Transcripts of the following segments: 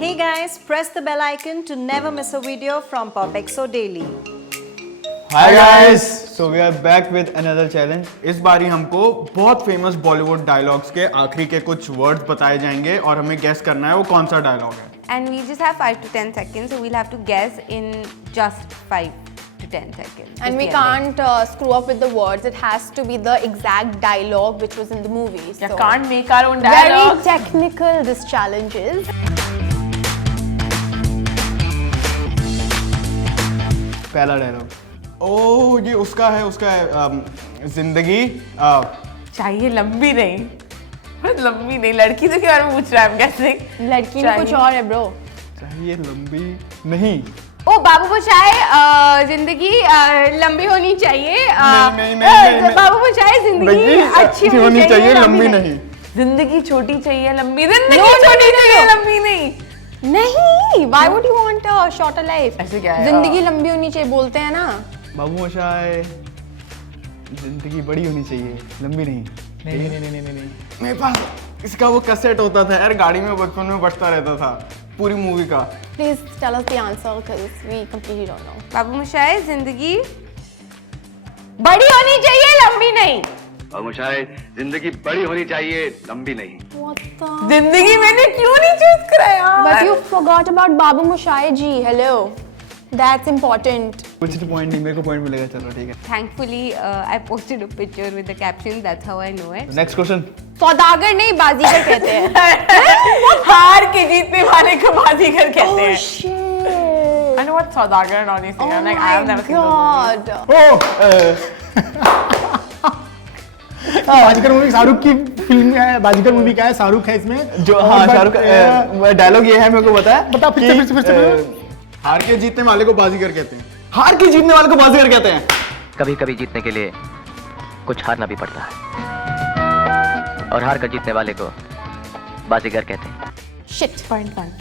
Hey guys, press the bell icon to never miss a video from Popexo Daily. Hi guys, so we are back with another challenge. इस बारी हमको बहुत famous Bollywood dialogues के आखिरी के कुछ words बताए जाएंगे और हमें गेस करना है वो कौन सा डायलॉग है. And we just have 5 to 10 seconds, so we'll have to guess in just 5 to 10 seconds. And we can't screw up with the words. It has to be the exact dialogue which was in the movie. You So can't make our own dialogue. very technical this challenge is. पहला dialogue. ओह ये उसका है जिंदगी चाहिए लंबी नहीं, लंबी नहीं, लड़की तो के बारे में पूछ रहा है. I'm guessing. लड़की में कुछ और है bro. चाहिए लंबी नहीं. ओ बाबू मोशाय, जिंदगी लंबी होनी चाहिए. नहीं. बाबू मोशाय, जिंदगी अच्छी होनी चाहिए, लंबी नहीं. जिंदगी छोटी चाहिए लंबी, जिंदगी छोटी चाहिए लंबी नहीं. नहीं. Why would you want a shorter life? ऐसे क्या है? जिंदगी लंबी होनी चाहिए बोलते हैं ना. बाबू मोशाय जिंदगी बड़ी होनी चाहिए लंबी नहीं. नहीं. मेरे पास इसका वो कैसेट होता था यार, गाड़ी में बचपन में बजता रहता था पूरी मूवी का. Please tell us the answer because we completely don't know. बाबू मोशाय, जिंदगी बड़ी होनी चाहिए, लंबी नहीं. और मुशाए जिंदगी बड़ी होनी चाहिए लंबी नहीं. What the? जिंदगी मैंने क्यों नहीं चूज करा यार? But you forgot about Babu Moshai ji. Hello. That's important. कुछ पॉइंट नहीं, मेरे को पॉइंट मिलेगा. चलो ठीक है. Thankfully, I posted a picture with the caption. That's how I know it. Next question. सौदागर नहीं बाजीगर कहते हैं. हार के जीतने वाले को बाजीगर कहते Oh हैं. shit. I know what saudagar and honestly, Oh I'm like, I have my never seen those movies. Baazigar movie Shahrukh की फिल्म है. बाजीगर मूवी का है, शाहरुख है इसमें. जो हाँ शाहरुख डायलॉग ये है, मेरे को पता है. बता फिर से. हार के जीतने वाले को बाजीगर कहते हैं. हार के जीतने वाले को बाजीगर कहते हैं. कभी कभी जीतने के लिए कुछ हारना भी पड़ता है और हार कर जीतने वाले को बाजीगर कहते हैं. Shit. Point one.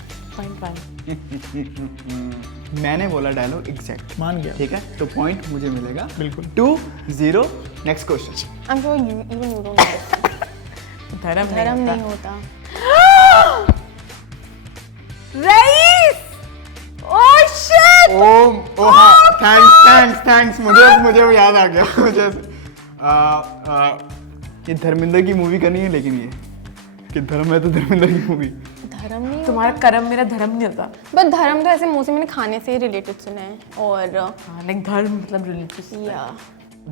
मैंने बोला डायलॉग एग्जैक्ट. मान गया. ठीक है, तो पॉइंट मुझे मिलेगा. बिल्कुल. 2-0. Next question. I'm sure even you don't know. धर्म धर्म नहीं नहीं होता. होता. रईस! Oh shit! ओ हाँ, थैंक्स. मुझे वो याद आ गया. मुझे ये धर्मेंद्र की मूवी का नहीं है, लेकिन ये कि धर्म है तो धर्मेंद्र की मूवी. धर्म नहीं. तुम्हारा कर्म मेरा धर्म नहीं होता. बट धर्म तो ऐसे मुंह से मैंने खाने से ही रिलेटेड सुना है. और हाँ, like धर्म मतलब religious. या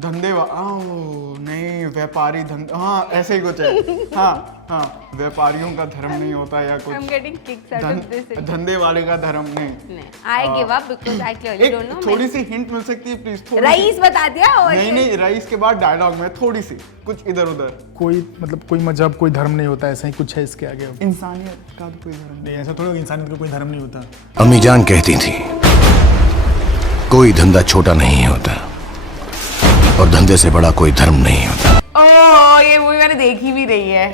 धंधे नहीं, व्यापारी धंधे. हाँ ऐसे ही कुछ है. हाँ व्यापारियों का धर्म नहीं होता या कुछ. I'm getting kicks out of this. धंधे वाले का धर्म नहीं. नहीं, I give up because I clearly don't know. एक थोड़ी सी हिंट मिल सकती है प्लीज. रईस बता दिया. और नहीं, रईस के बाद डायलॉग में थोड़ी सी कुछ इधर उधर. कोई मतलब कोई मजहब कोई धर्म नहीं होता. ऐसा ही कुछ है इसके आगे. इंसानियत का तो कोई धर्म नहीं, ऐसा थोड़ा इंसानियत का कोई धर्म नहीं होता. अम्मी जान कहती थी कोई धंधा छोटा नहीं होता और धंधे से बड़ा कोई धर्म नहीं होता. ओह, ये मूवी मैंने देखी भी रही है.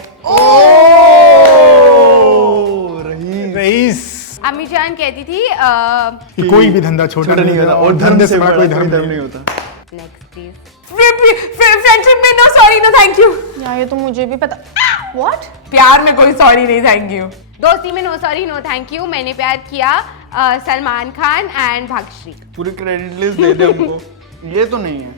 रईस. अम्मी जान कहती थी कि कोई भी धंधा छोटा नहीं होता और धंधे से बड़ा कोई धर्म नहीं होता. Next please. फ्रेंडशिप में no sorry no thank you. यार ये तो मुझे भी पता. What? प्यार में कोई सॉरी नहीं थैंक यू. दोस्ती में no sorry no thank you. मैंने प्यार किया, सलमान खान एंड भाग्यश्री. पूरी क्रेडिट लिस्ट दे दे हमको. ये तो नहीं है,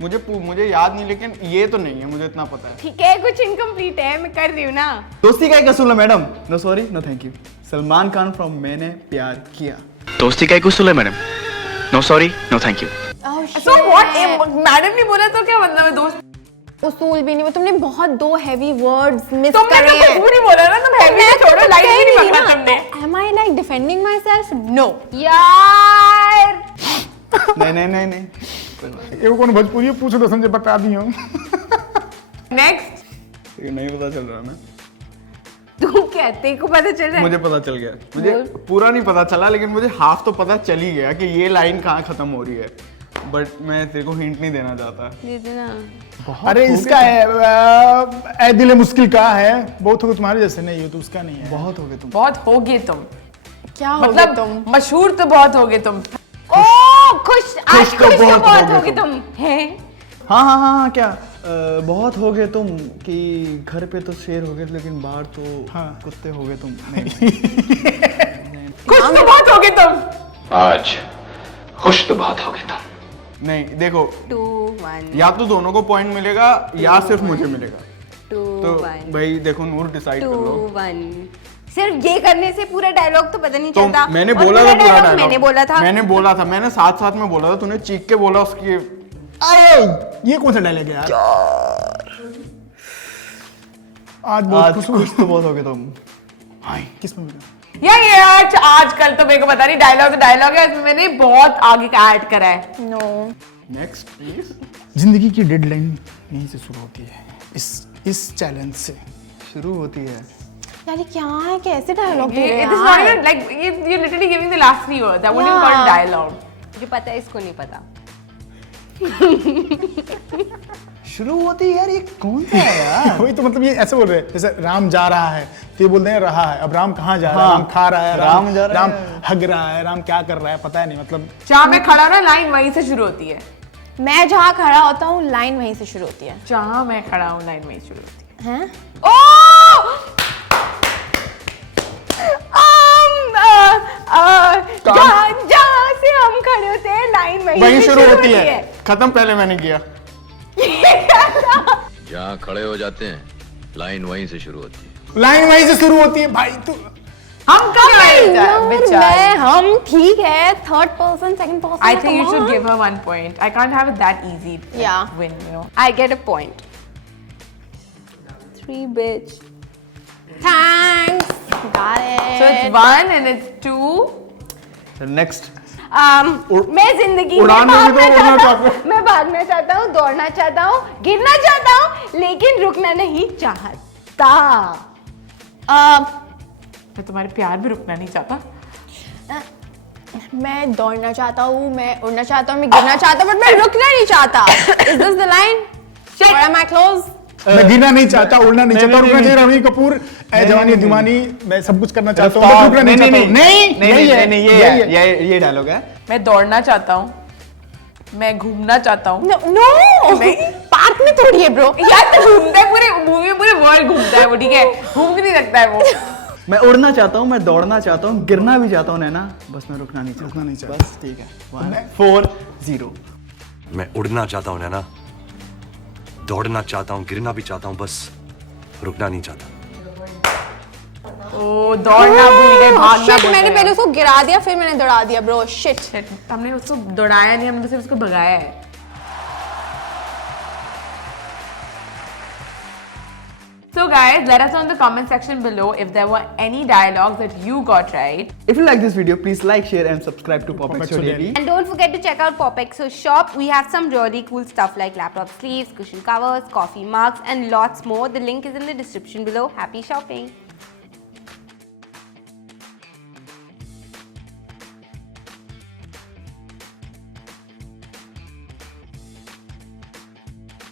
मुझे याद नहीं, लेकिन ये तो नहीं है, मुझे इतना पता है. ठीक है, कुछ इनकम्प्लीट है, मैं कर रही हूँ ना. दोस्ती का एक असूल है madam. No sorry no thank you. Salman Khan from मैंने प्यार किया. दोस्ती का एक उसूल है madam, no sorry no thank you. Oh shit. So what? Madam ने बोला तो क्या मतलब है दोस्त? उसूल भी नहीं. तुमने बहुत दो हेवी वर्ड्स मिस तुमने करे तो हैं. कुछ भी नहीं बोला ना. तुम हेवी से छोड़ो, लाइट भी नहीं पकड़ा तुमने. Am I like defending myself? No. यार नहीं. एगो कौन भोजपुरी पूछो तो समझे बता दी हूँ. नेक्स्ट. ये नहीं पता चल रहा ना. तू कहते को पता चल रहा है. मुझे पता चल गया. मुझे पूरा नहीं पता चला, लेकिन मुझे हाफ तो पता चल ही गया कि ये लाइन कहाँ खत्म हो रही है. बट मैं तेरे को हिंट नहीं देना चाहता. दे देना. अरे इसका है ए दिल मुश्किल का है. बहुत हो गए तुम्हारे जैसे. नहीं हो तो उसका नहीं है. बहुत हो गए तुम. बहुत होगे तुम. क्या हो गए मतलब तुम? मशहूर तो बहुत होगे तुम. ओ खुश, आज खुश तो बहुत होगी तुम. हैं? हाँ क्या बहुत हो गए तुम कि घर पे तो शेर हो गए लेकिन बाहर तो हाँ। कुत्ते हो गए तुम। नहीं। कुछ तो बहुत हो गए तुम। आज खुश तो बहुत हो गए तुम। नहीं देखो 2 1 या तो दोनों को पॉइंट मिलेगा या सिर्फ मुझे मिलेगा। 2 तो 1 भाई देखो नूर डिसाइड कर 2 लो। 1 सिर्फ ये करने से पूरा डायलॉग तो पता नहीं तो चलता। मैंने और बोला था पूरा dialogue डायलॉग। मैंने बोला था। मैंने साथ साथ में बोला था, तूने चीख के बोला उसकी। अरे ये कौन सा डायलॉग है यार? आज बहुत आज खुश खुश तो बहुत हो गए तुम। किस में मिला? ये आजकल तो मेरे को पता नहीं, डायलॉग है, इसमें मैंने बहुत आगे का ऐड करा है। No. Next please. जिंदगी की डेडलाइन यहीं से शुरू होती है, इस चैलेंज से शुरू होती है। यार ये क्या है, कैसे डायलॉग दे रहे It हैं is not यार? even like you're literally giving the last 3 words. That wouldn't be called dialogue. मुझे पता है, इसको नहीं पता। शुरू होती है यार, ये कौन सा है यार? वही तो मतलब ये ऐसे बोल रहे हैं जैसे राम जा रहा है तो ये बोलते हैं रहा है। अब राम कहाँ जा रहा है? हाँ। राम खा रहा है, राम जा रहा राम है। हग रहा है, राम क्या कर रहा है पता है नहीं। मतलब जहाँ मैं खड़ा हूँ ना, लाइन वहीं से शुरू होती है। मैं जहाँ खड़ा होता हूँ लाइन वहीं से शुरू होती है। जहाँ मैं खड़ा हूँ, लाइन वहीं शुरू होती है। हैं? जहाँ से हम खड़े होते हैं लाइन वहीं शुरू होती है। खत्म पहले मैंने किया। जहाँ खड़े हो जाते हैं लाइन वहीं से शुरू होती है। लाइन वहीं से शुरू होती है भाई। तू हम कब आए? मैं हम ठीक है, third person second person. I think you should give her 1 point. I can't have it that easy. To Yeah. Win, you know. I get a point. 3 bitch. Thanks. Got it. So it's 1 and it's 2. Next. मैं जिंदगी में उड़ान में भी तो उड़ना भागना चाहता चाहता हूँ, मैं भागना चाहता हूँ, दौड़ना चाहता हूँ, गिरना चाहता हूँ, लेकिन रुकना नहीं चाहता। मैं तुम्हारे प्यार में रुकना नहीं चाहता। मैं दौड़ना चाहता हूँ, मैं उड़ना चाहता हूँ, मैं गिरना चाहता हूँ, बट मैं रुकना नहीं चाहता। Is this the line? Or am I close? मैं गिरना नहीं चाहता, उड़ना नहीं चाहता, नहीं, रुकना नहीं, चाहिए। रणवीर कपूर ए जवानी नहीं, दीवानी, मैं सब कुछ करना चाहता हूँ, मैं रुकना नहीं चाहता हूँ। नहीं, यही ये डायलॉग है। मैं दौड़ना चाहता हूँ, मैं घूमना चाहता हूँ। No. पार्क में थोड़ी है ब्रो। यार तो घूमता है, पूरे मूवी में पूरे वर्ल्ड घूमता है वो, ठीक है? घूम भी नहीं सकता है वो। मैं उड़ना चाहता हूँ, मैं दौड़ना चाहता हूँ, गिरना भी चाहता हूँ नैना, बस मैं रुकना नहीं चाहता। बस ठीक है। 1-4-0। मैं उड़ना चाहता हूँ नैना, दौड़ना चाहता हूँ, गिरना भी चाहता हूँ, बस रुकना नहीं चाहता। ओ दौड़ना भूल गए, भागना Shit, भूल मैंने गए। पहले उसको गिरा दिया, फिर मैंने दौड़ा दिया ब्रो। शिट। Shit, हमने उसको दौड़ाया नहीं, हमने तो सिर्फ उसको भगाया है। So guys, let us know in the comment section below if there were any dialogues that you got right. If you like this video, please like, share and subscribe to Pop Exo Daily. And don't forget to check out Pop Exo shop. We have some really cool stuff like laptop sleeves, cushion covers, coffee mugs and lots more. The link is in the description below. Happy shopping.